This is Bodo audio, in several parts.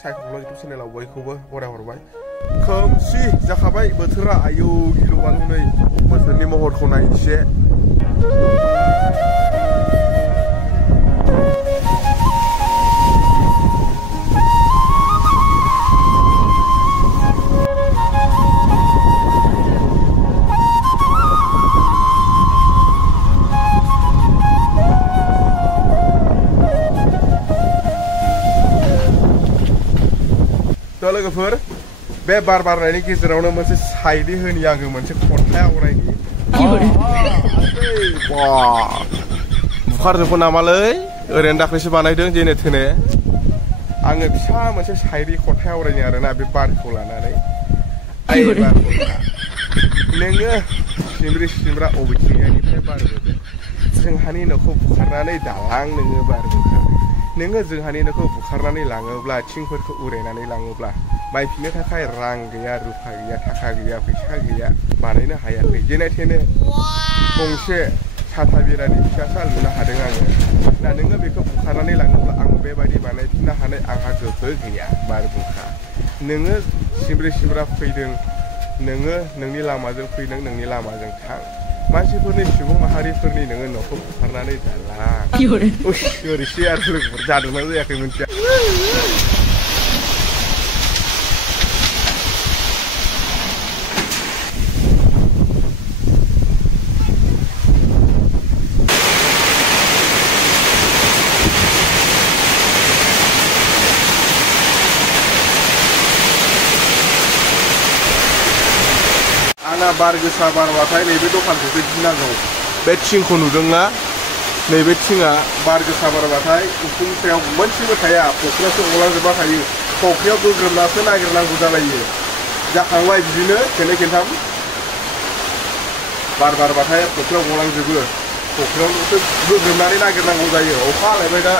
सायख'ल इउटुब चेनेलाव बयखौबो बरायहरबाय खोमसि जाखाबाय बोथोरा आयौ गिलु बालु नै बोथोरनि महरखौ नाय एसे लोगोफोर बे बार बारनायनि गेजेरावनो मोनसे साइडि होनि आङो मोनसे खन्थाइ आवरायनि बुखारजोबो नामालै ओरैनो दाख्लैसो बानायदों जेने थेने आङो फिसा मोनसे साइडि खन्थाइ आवरायनि आरोना बे बारखौ लानानै नोङो सिमब्रि सिमब्रा अबेथिंनिफ्राय बारबोदों जोंहानि न'खौ बुखारनानै दालां नोङो बारबोखा नोङो जोंहानि न'खौ बुखारनानै लाङोब्ला थिंफोरखौ उरायनानै लाङोब्ला बायफिननो थाखाय रां गैया रुफा गैया थाखा गैया फैसा गैया बानायनो हायाखै जेने थेने गंसे साथा बेरानि फिसासा लुनो हादों आङो दा नोङो बेखौ बुखारनानै लाङोब्ला आं बेबायदि बानायफिननो हानाय आंहा गोहो गैया बारहुंखा नोङो सिमब्रि सिमब्रा फैदों नोङो नोंनि लामाजों फैदों नोंनि लामाजों थां मानसिफोरनि सुबुं माहारिफोरनि नोङो न'खौ बुखारनानै दालां ओरैसो आरो लोगोफोर जादोंना जायाखै मोनथिया आंना बार गोसा बारबाथाय नैबे दखानखौसो गिनांगौ बे थिंखौ नुदोंना नैबे थिंआ बार गोसा बारबाथाय उखुम सायाव मोनसेबो थाया फख्रियावसो गलांजोबना थायो फख्रियाव गोग्रोमनासो नागिरनांगौ जालायो जाखांबाय बिदिनो खेनै खेनथाम बार बारबाथाय फख्रियाव गलांजोबो फख्रियावसो गोग्रोमनानै नागिरनांगौ जायो अखा हालायबाय दा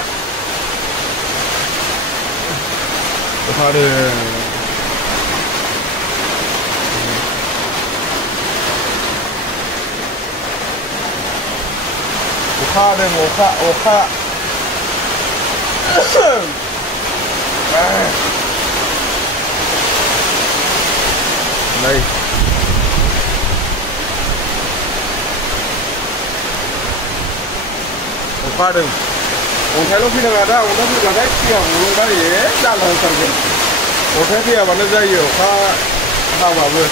अखा हादों अखा हादों अखा नै अखा हादों अन्थाइल' फैनाङा दा अन्थाइ फैब्लाथाय सिगां गलांबाय जाला होथारगोन अन्थाइ फैयाबानो जायो अखा हाबाबो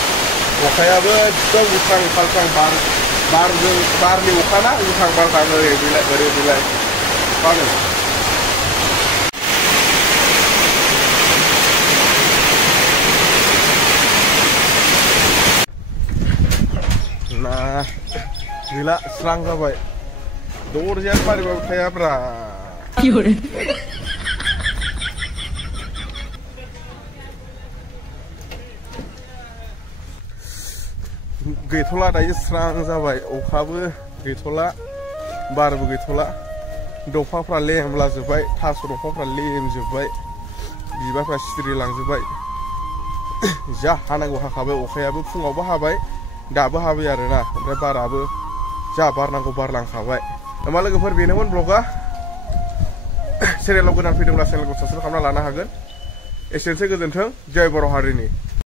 अखायाबो एकदम उथ्रां फालथां बारनि अखाना उथ्रां फालथां ओरै बिलाइ अखा nah gila serang sampai durian mari bawa kayak apa gैथ'ला दायो स्रां जाबाय अखाबो गैथ'ला बारबो गैथ'ला दंफांफ्रा लेमलाजोब्बाय थास' दंफांफ्रा लेमजोब्बाय बिबारफ्रा सिरिलांजोब्बाय जा हानांगौ हाखाबाय अखायाबो फुङावबो हाबाय दाबो हाबाय आरोना ओमफ्राय बाराबो जा बारनांगौ बारलांखाबाय होमबा लोगोफोर बेनोमोन ब्लगा चेनेलाव गोदान फैदोंब्ला चेनेलखौ साबस्क्राइब खालामना लानो हागोन एसेनोसै गोजोन्थों जय बर' हारिनि